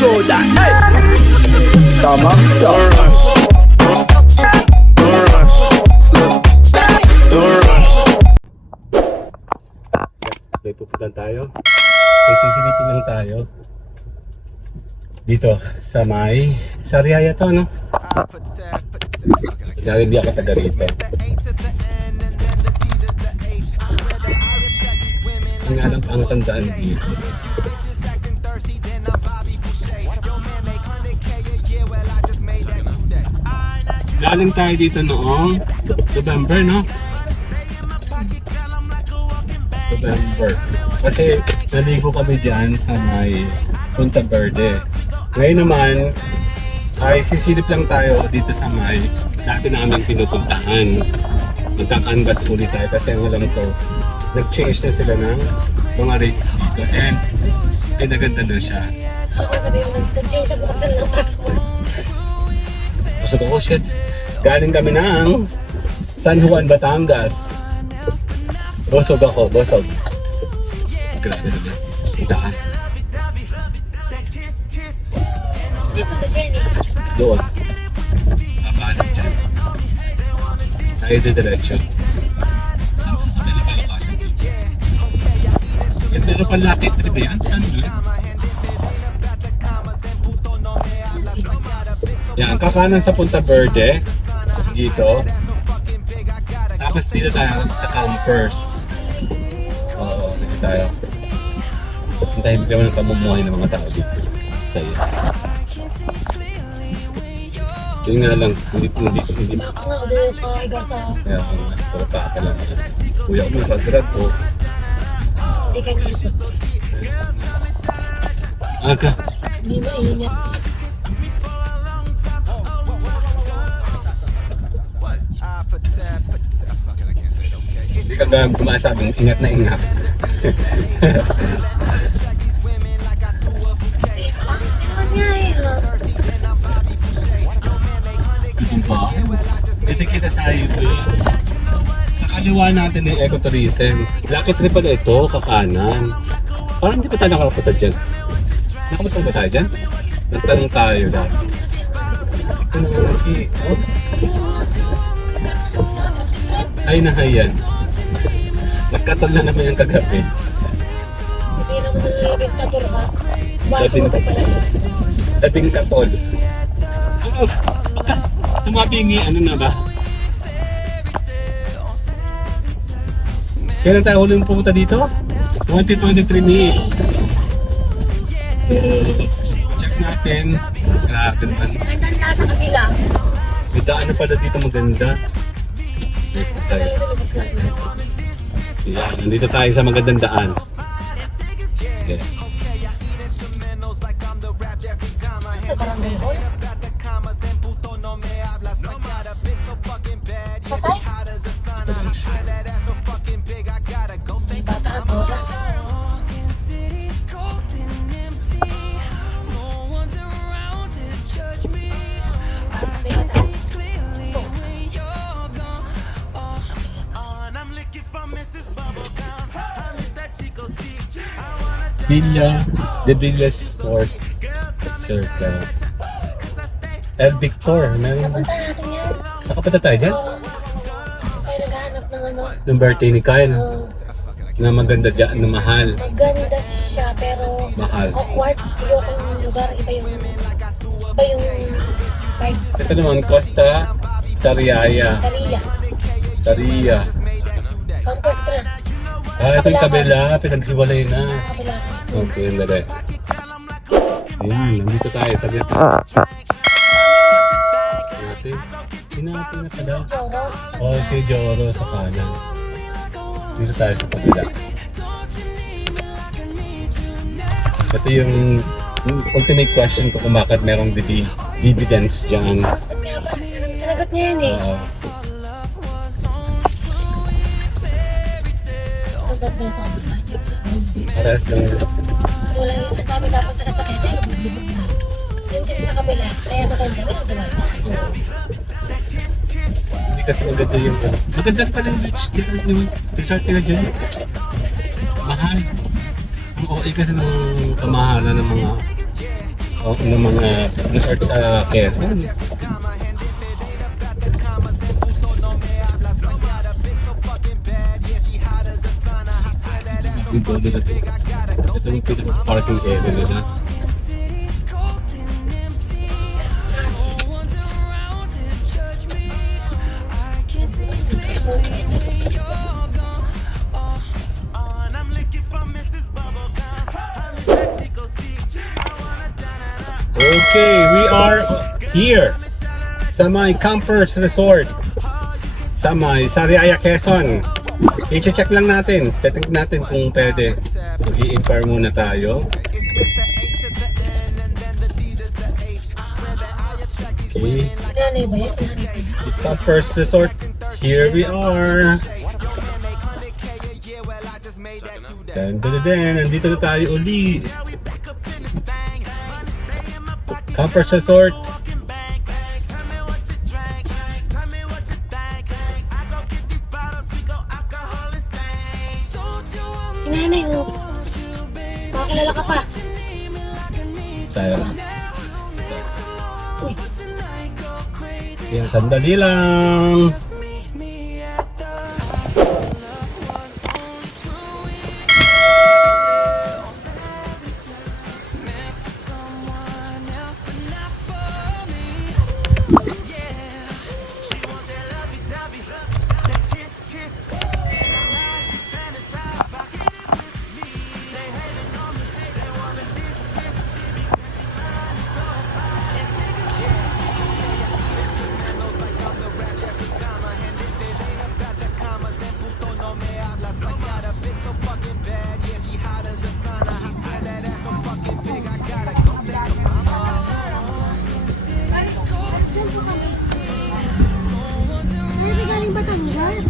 Jordan. Tamang sa May pupuntan tayo. May sisilipin lang tayo. Dito sa may Sariaya to, no? Dahil hindi ako taga rito. Ang alam ang tandaan dito. Galing tayo dito noong November, no? November. Kasi naligo kami dyan sa may Punta Verde. Ngayon naman ay sisilip lang tayo dito sa may dati namin pinupuntahan. Magkakanvas ulit tayo kasi ang alam ko nag-change na sila ng mga rates dito and pinaganda na siya. Ako sabihin mo, nag-change ako kasi ng passport. Busog ako, shit. Galing kami ng San Juan, Batangas. Busog ako, busog. Grabe naman. Ang daan. Kasi punta Jenny. Doon. Papalag dyan. Tayo diretso. Saan sa Sabela Palakasyon? Yan pero palaki trip yan? Saan doon? Yan, kakanan sa Punta Verde. Dito. Tapos dito tayo sa Campers. Oo, dito tayo. Hintayin mo ng pamumuhay ng mga tao dito. Sa'yo. Yun nga lang, hindi. Baka nga, ulit ka igasa. Kaya puro pa lang. Kuya ko may pag-grad ko. Hindi ka naipot. Aga. Hindi mainit. Hindi ka gumasabing ingat na ingat. Ayos din naman nga eh, ha? Ganun ba? Dito kita sa highway. Sa kaliwa natin yung ecotourism. Lucky trip pala ito, kakanan. Parang hindi pa tayo nakapunta dyan. Nakapunta ba tayo dyan? Nagtanong tayo dati. Ito na nga lagi. Oh. Ay nahayan. Nagkatol na naman yung kagabi. Hindi naman nalilintador ka. Bago mo sa pala yun. Labing katol. Ano? Baka tumabingi, ano na ba? Kailan tayo huling pumunta dito? 2023 May. So, check natin. Grabe naman. Ang tanda sa kabila. May daan na pala dito maganda. Talaga lumaglag natin. Yan, nandito tayo sa magandang daan. Okay. Ito, barangay hall. Patay? May bata, bola. Bata, may bata. Villa, the Villa Sports Circle. El Victor, meron. Napunta natin yan. Nakapunta tayo dyan? Oo. Tayo naghahanap ng ano. Ng birthday ni Kyle. Oo. Na maganda dyan, na mahal. Maganda siya pero Mahal. awkward. Ayokong lugar. Iba yung vibe. Ito naman, Costa Sariaya. Saria. Saria. Campus ka na. Ito yung kabila, pinaghiwalay na. Kabila. Okay, dali. Ayan, nandito tayo. Sabi natin. Hinati na pala. Choros. Okay, Joro sa kanan. Dito tayo sa kabila. Ito yung ultimate question ko kung bakit merong dividends dyan. Bakit nga ba? Anong sinagot niya yan eh? Sinagot niya sa kabila. Parehas lang. Wala yung ang dami dapat sa sasakyan. Pero lubog na. Yun kasi sa kabila. Kaya maganda. Walang dumadaan. Hindi kasi maganda yung maganda pala yung beach dyan, yung resort nila dyan. Mahal. Okay kasi ng kamahalan ng mga resort sa Quezon. Ito nila to. Ito yung pinaka-parking area nila. Okay, we are here sa may Campers Resort sa may Sariaya, Quezon. I-check lang natin. Titingnan natin kung pwede. Mag-i-inquire muna tayo. Okay. Si nanay ba yan? Si nanay ba yan? Si Campers Resort. Here we are. Nandito na tayo uli. Campers Resort. Si nanay, oh. Makakilala ka pa. Saya. Uy, Yan, sandali lang. Ay, may galing Batangas.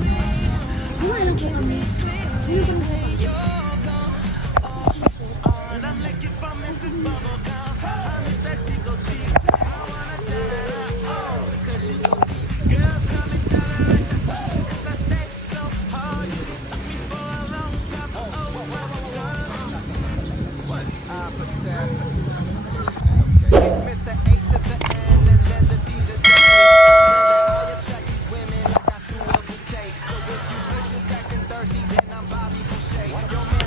Di mo alam kayo kami. Ano ba?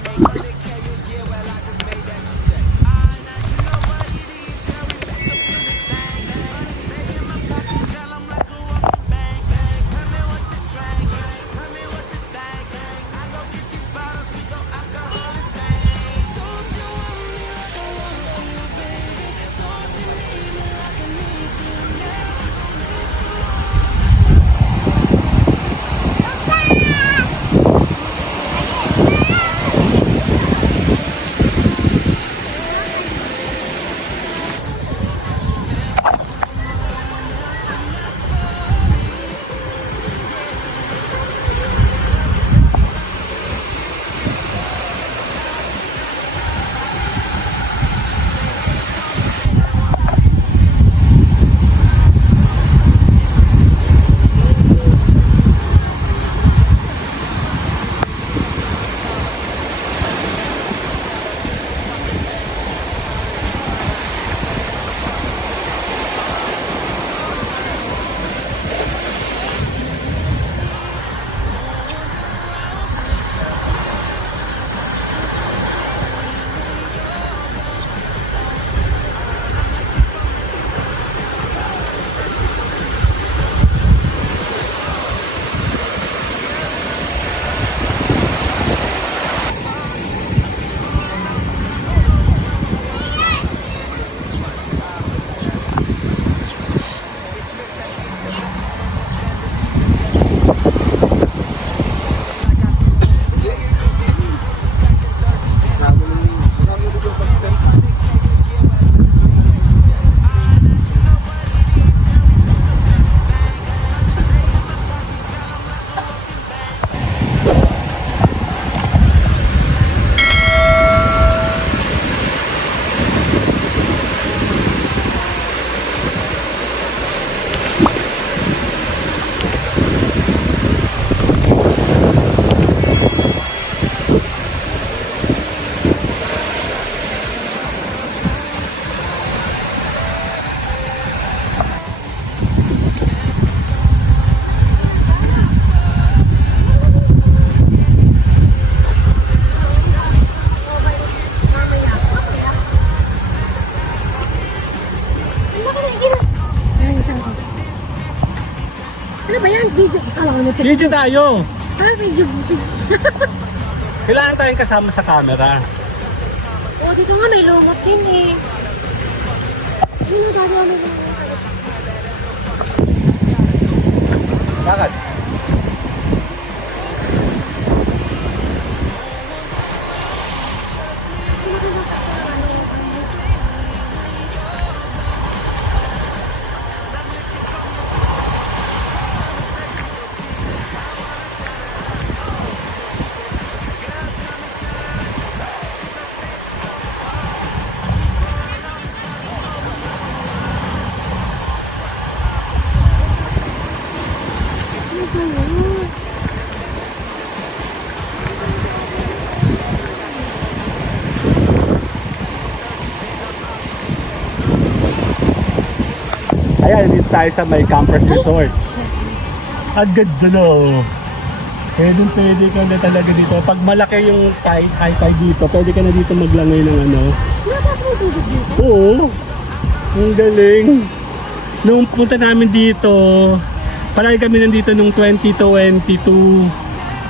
Video tayo. Ah, medyo bukid. Kailangan tayong kasama sa camera. Oh, dito nga may lumot din eh. Hindi na gagawa may lumot. Bakit? Ayan, dito tayo sa may Campers Resorts. Ang ganda na oh. Pwede ka na talaga dito. Pag malaki yung high tide dito, pwede ka na dito maglangay ng ano. Nabas mo tubig dito? Oo. Ang galing. Nung punta namin dito, palagi kami nandito nung 2022,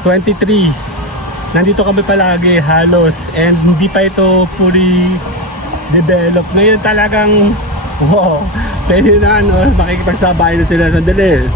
23. Nandito kami palagi halos and hindi pa ito fully developed. Ngayon talagang wow, pwede na ano, makikipagsabay na sila sandali.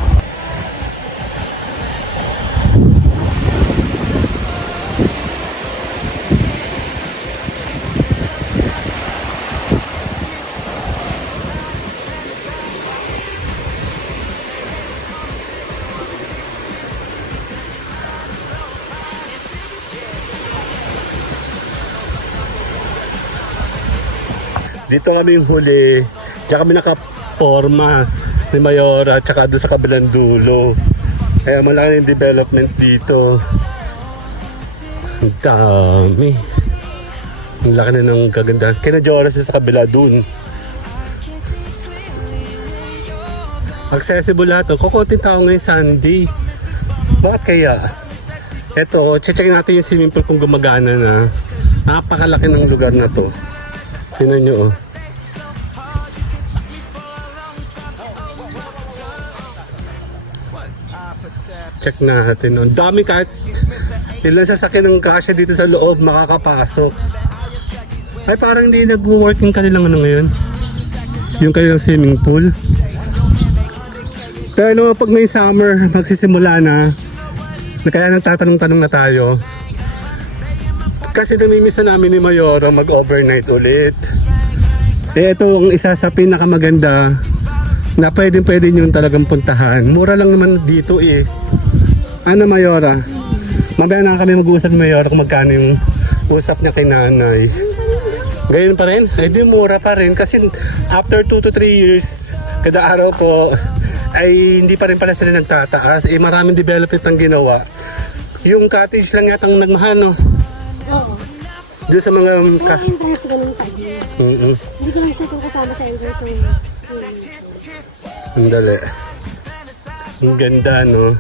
Dito kami yung huli. Diyan kami nakaporma ni Mayora at saka doon sa kabilang dulo. Kaya malaki yung development dito. Ang dami. Ang laki na ng kagandahan. Kaya na sa kabila dun. Accessible lahat. Kukunting tao ngayon Sunday. Bakit kaya? Eto, check natin yung swimming pool kung gumagana na. Napakalaki ng lugar na to. Tingnan nyo oh. Check natin oh. Dami kahit ilan sasakyan ng kasya dito sa loob makakapasok. Ay parang hindi nag-work yung kanilang ano ngayon. Yung kanilang swimming pool. Pero alam mo pag may summer magsisimula na kaya nagtatanong-tanong na tayo. Kasi namimiss na namin ni Mayora mag-overnight ulit. Eh ito ang isa sa pinakamaganda na pwede nyo talagang puntahan. Mura lang naman dito eh. Ano Mayora? Mamaya na kami mag-uusap ni Mayora kung magkano yung usap niya kay nanay. Ganyan pa rin? Eh di mura pa rin kasi after 2 to 3 years kada araw po ay hindi pa rin pala sila nagtataas. Eh maraming development ang ginawa. Yung cottage lang yatang nagmahal no? Oo. Doon sa mga... May entrance ganun tabi. Hindi ko lang siya kung kasama sa entrance yung... Ang dali. Ang ganda, no?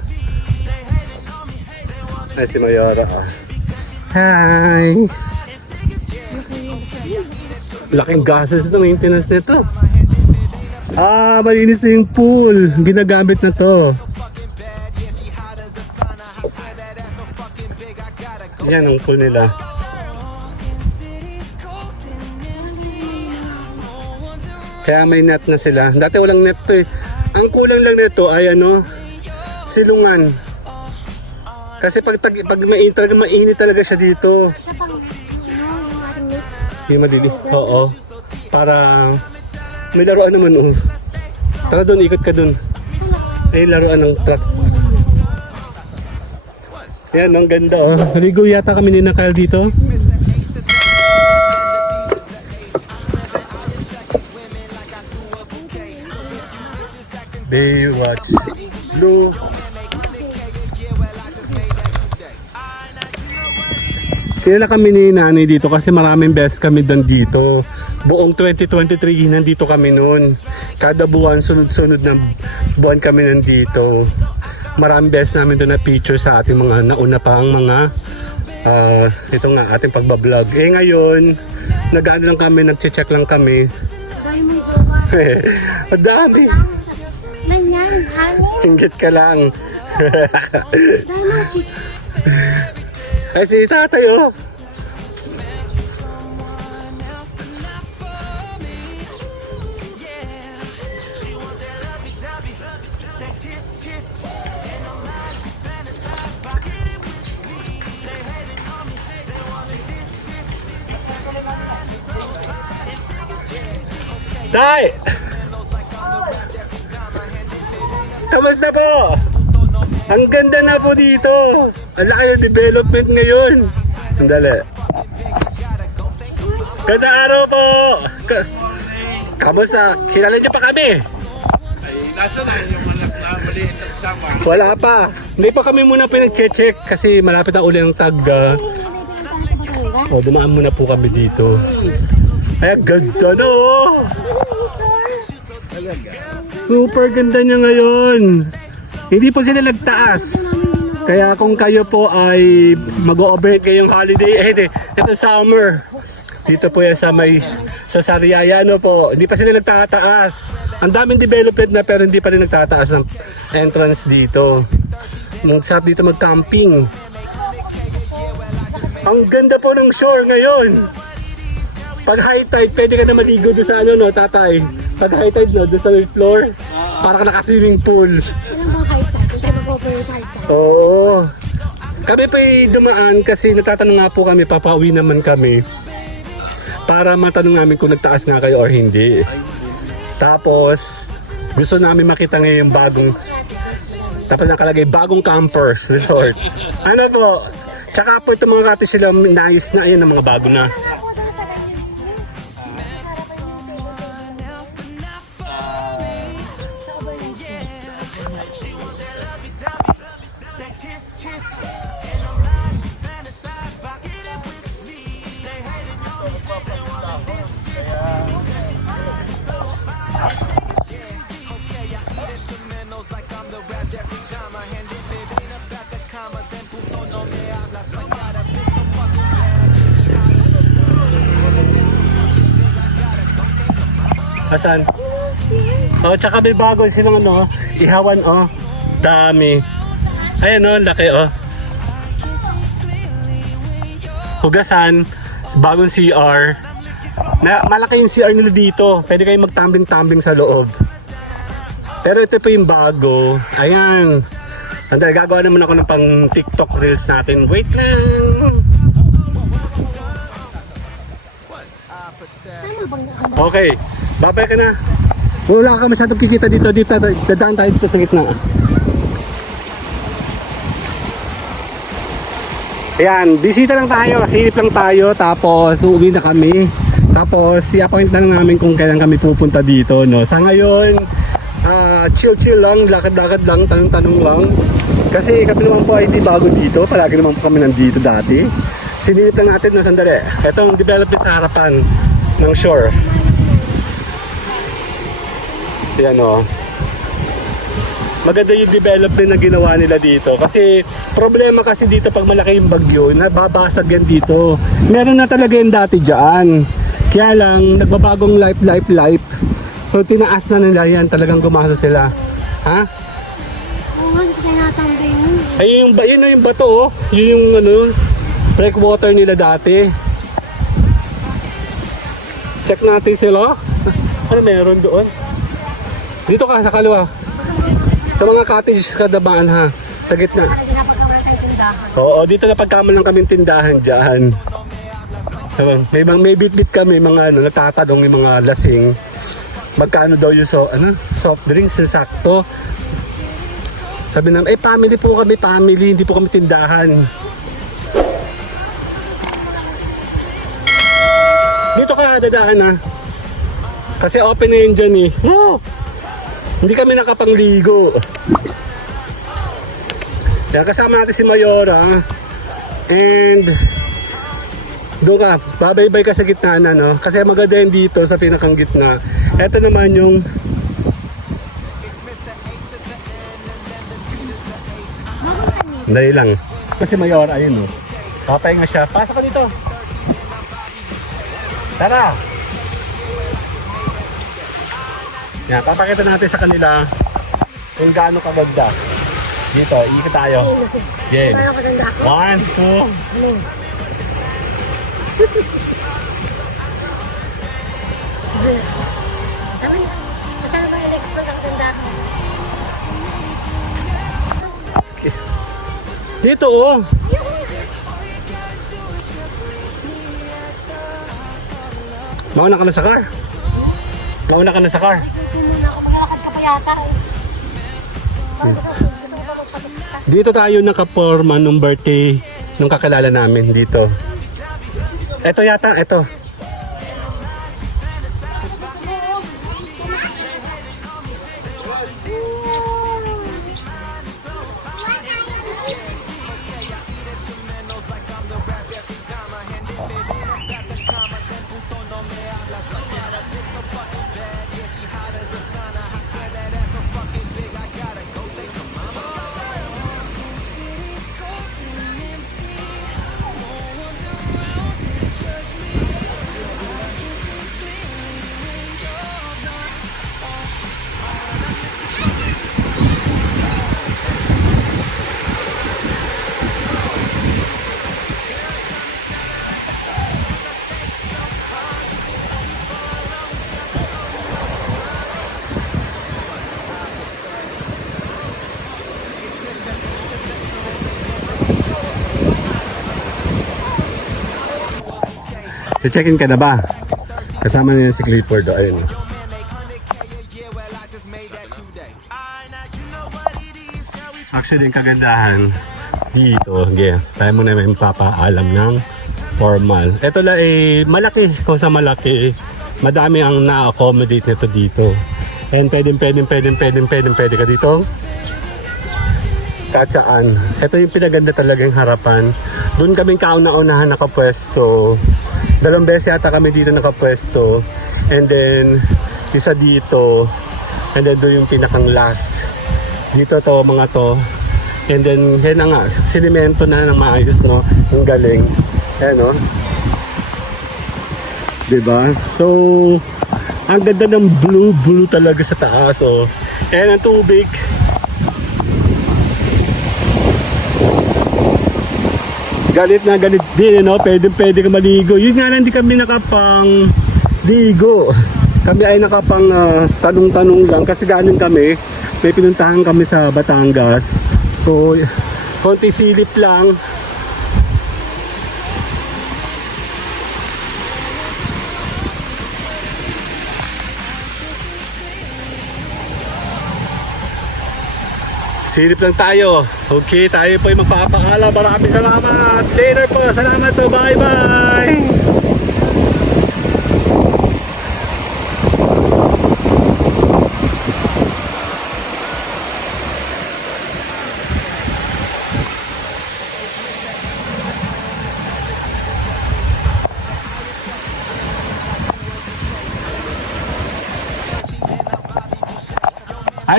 Ay, si Mayora, ah. Hi! Laking gastos ito, maintenance nito. Ah, malinis na yung pool. Ginagamit na to. Yan ang pool nila. Kaya may net na sila. Dati walang net to eh. Ang kulang lang nito ay ano, silungan. Kasi pag mainit talaga siya dito. Sa pang... yung ating net. Yung madili. Oo. Para may laruan naman oh. Tara doon, ikot ka doon. Ay laruan ng truck. Yan, ang ganda oh. Naligo yata kami ni Kyle dito. Baywatch Blue. Kilala kami ni nanay dito kasi maraming beses kami dito. Buong 2023 nandito kami noon. Kada buwan, sunod-sunod na buwan kami nandito. Maraming beses namin doon na picture sa ating mga nauna pa ang mga ito nga ating pagbablog. Eh ngayon, nag-ano lang kami, nag-check lang kami. Ang dami. Ganyan, hangin. Hinggit ka lang. Dahil mga chick. Ay, si tatay, oh. Tay! Kamusta po? Ang ganda na po dito. Ang laki ng development ngayon. Sandali. Ganda araw po. Kamusta? Kilala niyo pa kami? Ay, nasa na yung anak na maliit at sama. Wala pa. Hindi pa kami muna pinag-check kasi malapit na uli ang tag. Oh, dumaan muna po kami dito. Ay, ganda na oh. Super ganda niya ngayon. Hindi po sila nagtaas. Kaya kung kayo po ay mag-o-overhead ngayong holiday, ito summer. Dito po yan sa Sariayano po. Hindi pa sila nagtataas. Ang daming development na pero hindi pa rin nagtataas ng entrance dito. Sarap dito mag-camping. Ang ganda po ng shore ngayon. Pag high tide, pwede ka na maligo doon sa tatay. Pag high tide doon sa floor, para ka naka-swimming pool. Alam ba high tide? Hindi tayo mag-over sa high tide. Oo. Kami pa dumaan kasi natatanong nga po kami, papauwi naman kami. Para matanong namin kung nagtaas nga kayo or hindi. Tapos, gusto namin makita ngayon bagong, tapos nakalagay bagong campers resort. Ano po? Tsaka po itong mga cottage sila, nice na, ayan ang mga bago na. Asan? Oh, tsaka may bago silang ihawan dami. Ayan laki Hugasan, bagong CR. Malaki yung CR nila dito. Pwede kayong magtambing-tambing sa loob. Pero ito po yung bago. Ayan. Sandali, gagawa naman ako ng pang TikTok reels natin. Wait lang. Okay. Babay ka na. Wala ka masyadong kikita dito. Dadaan tayo dito sa gitna. Ayan, bisita lang tayo. Silip lang tayo. Tapos uuwi na kami. Tapos i-appoint lang namin kung kailan kami pupunta dito. No? Sa ngayon, chill lang. Lakad-lakad lang. Tanong-tanong lang. Kasi kami naman po ay di bago dito. Palagi naman po kami nandito dati. Sinilip lang natin na sandali. Itong development sa harapan ng shore. Yan maganda yung development na ginawa nila dito. Kasi problema kasi dito pag malaki yung bagyo, nababasag yan dito. Meron na talaga yung dati dyan. Kaya lang, nagbabagong life. So tinaas na nila yan, talagang gumasa sila. Ha? Oo nga, hindi tayo natambay nun. Ay, yun yung bato Yun yung breakwater nila dati. Check natin sila. Ano meron doon? Dito ka sa kaliwa. Sa mga cottage kadamaan ha. Sa gitna. Oo, dito na pagkaman lang kaming tindahan dyan. May bit-bit kami, mga natatanong yung mga lasing. Magkano daw yung soft drinks na sakto. Sabi namin, family po kami, hindi po kami tindahan. Dito ka dadaan ha. Kasi open na yun dyan Hindi kami nakapangligo. Yan, kasama natin si Mayora. And doon ka, babaybay ka sa gitna na Kasi maganda yun dito sa pinakang gitna. Ito naman yung dali lang. Kasi Mayora, ayun papahinga siya. Pasok ka dito. Tara! Yan, papakita natin sa kanila kung gaano kaganda. Dito, ikot tayo. Game. Parang maganda ako. 1, 2. Ano? Naman, masyado ba nag-explore ang ganda ako? Dito, oh. Mauna ka na sa car. Mauna ka na sa car. Muna ako, maglalakad ka pa yata eh. Parang gusto mo pa magpapasita. Dito tayo nakaporma nung birthday nung kakilala namin dito. Ito yata, ito. Check-in ka na ba? Kasama niya si Clifford. Ayun. Actually, yung kagandahan dito, tayo muna may papaalam ng formal. Ito lang malaki. Kung sa malaki, madami ang na-accommodate nito dito. And pwede ka dito. Kahit saan. Ito yung pinaganda talagang harapan. Doon kaming kauna-unahan nakapwesto. 2 beses yata kami dito nakapwesto. And then, isa dito. And then doon yung pinakang last. Dito to, mga to. And then, yan na nga. Sinimento na ng maayos, no? Ang galing. Ayan, no? Diba? So, ang ganda ng blue talaga sa taas, oh. And ang tubig. Galit na galit din, no? Pwede ka maligo. Yun nga lang, hindi kami nakapang ligo. Kami ay nakapang tanong-tanong lang kasi galing kami. May pinuntahan kami sa Batangas. So, konti silip lang. Silip lang tayo. Okay, tayo po ay magpapaalam. Maraming salamat. Later po. Salamat po. Bye-bye.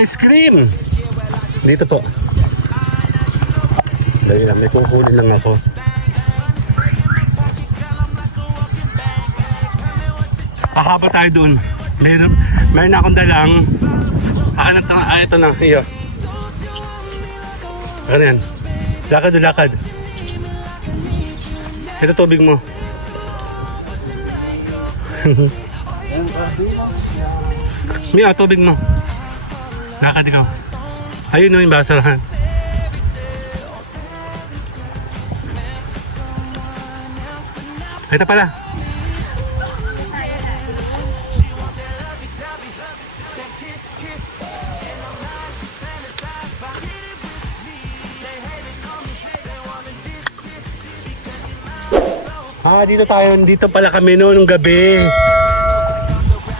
Ice cream! Dito po. Dali lang, may kukunin lang ako. Pahaba tayo doon. Mayroon akong dalang. Ito na. Iyo. Ano yan? Lakad. Ito tubig mo. Mia, tubig mo. Lakad ikaw. Ayun no yung basurahan. Ito pala. Dito pala kami noong gabi.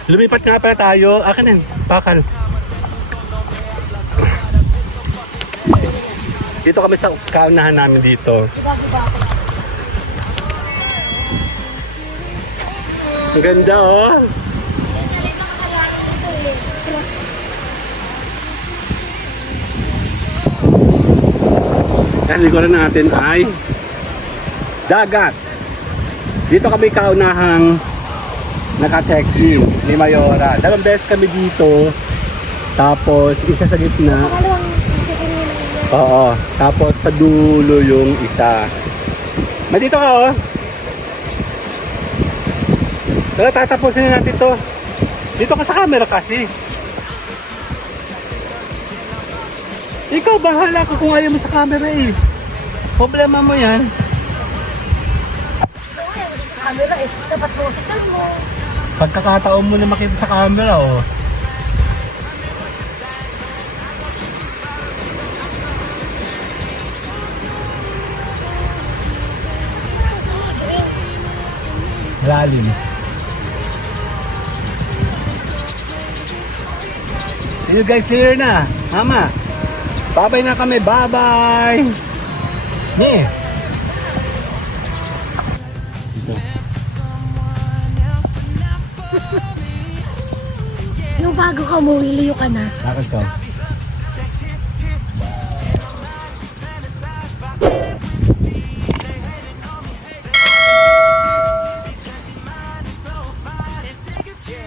Lumipat nga pala tayo. Akin yan, bakal. Dito kami sa kaunahan namin dito. Ang ganda, oh. Ang likuran natin ay dagat. Dito kami kaunahang naka-check-in ni Mayora. 2 beses kami dito. Tapos isa sa gitna. Pangalawang check-in nila. Oo, tapos sa dulo yung isa. Dito ka oh. Tara, tatapusin na natin to. Dito ka sa camera kasi. Ikaw, bahala ka kung ayaw mo sa camera eh. Problema mo yan. Ayaw mo sa camera eh. Dapat mo sa chan mo. Pagkakataon mo na makita sa camera oh. Lalim. See you guys here na. Mama. Bye-bye na kami. Bye-bye. Yeah. Dito. Yung bago ka umuwi, liyo ka na. Lakad ka.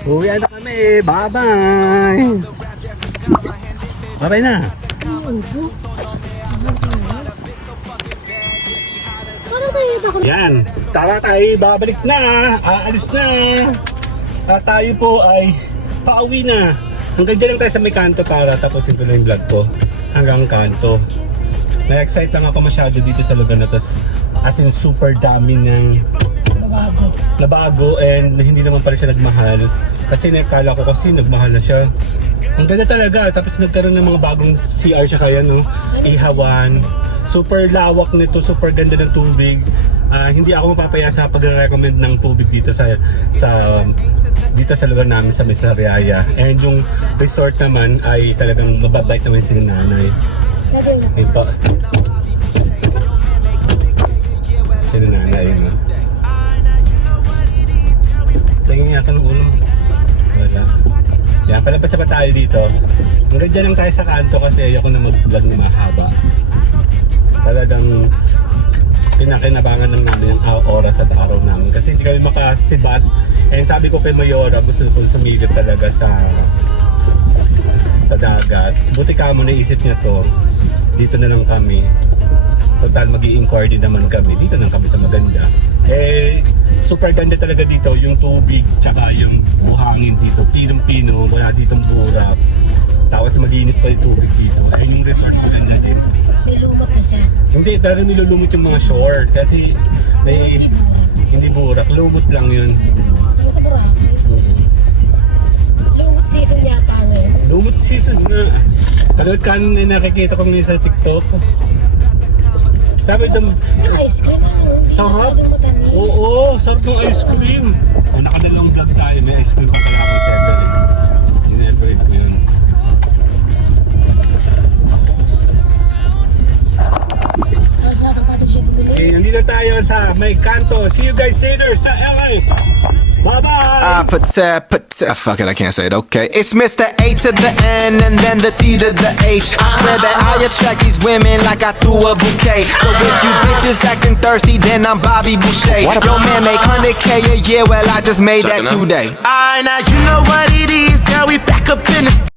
Uwi na kami. Bye-bye. Bye-bye na. Parang tayo ako. Yan. Tara tayo. Babalik na. Aalis na. Tayo po ay pauwi na. Hanggang dyan lang tayo sa may kanto para tapusin ko na yung vlog ko. Hanggang kanto. Na-excite lang ako masyado dito sa lugar na to. As in super dami ng nabago and hindi naman pala siya nagmahal. Kasi nakala ko kasi nagmahal na siya. Ang ganda talaga. Tapos nagkaroon ng mga bagong CR siya kaya no. Ihawan. Super lawak nito. Super ganda ng tubig. Hindi ako mapapaya sa pag-recommend ng tubig dito sa lugar namin sa Misariaya. And yung resort naman ay talagang mababait naman si nanay. Ito. Si nanay no. Tingin nga ako ng ulo. Wala. Yan, palabas pa tayo dito. Hanggang dyan lang tayo sa kanto kasi ayoko na mag-vlog na mahaba. Talagang pinakinabangan lang namin yung oras at araw namin. Kasi hindi kami makasibat. And sabi ko kay Mayora, gusto ko sumilip talaga sa dagat. Buti ka mo naisip niya to. Dito na lang kami. Total mag-i-inquire din naman kami. Dito lang kami sa maganda. Eh, super ganda talaga dito. Yung tubig, tsaka yung buhangin dito. Pinong-pino, wala ditong burap. Tapos malinis pa yung tubig dito. Ayun yung resort ko ganda din. Nilumap na siya. Hindi, talagang nilulumot yung mga shore. Kasi may hindi burak. Lumot lang yun. Hanggang sa Boracay. Lumot season yata ngayon. Lumot season nga. Panood ka na nakikita ko ngayon sa TikTok. Sabi dam, Yung ice cream ano? Hindi sarap. masyadong matamis. Oo, sarap ng ice cream. O, nakadalawang vlog tayo. May ice cream pa pala ako separate. Sineparate ko yun. Masyadong tayo siya bumili. Okay, nandito tayo sa may kanto. See you guys later sa LS. Bye-bye! Fuck it, I can't say it, okay. It's Mr. A to the N and then the C to the H. I swear that I attract these women like I threw a bouquet. So if you bitches acting thirsty, then I'm Bobby Boucher. Your man make 100K a year, well I just made that today. Alright, now you know what it is, girl, we back up in the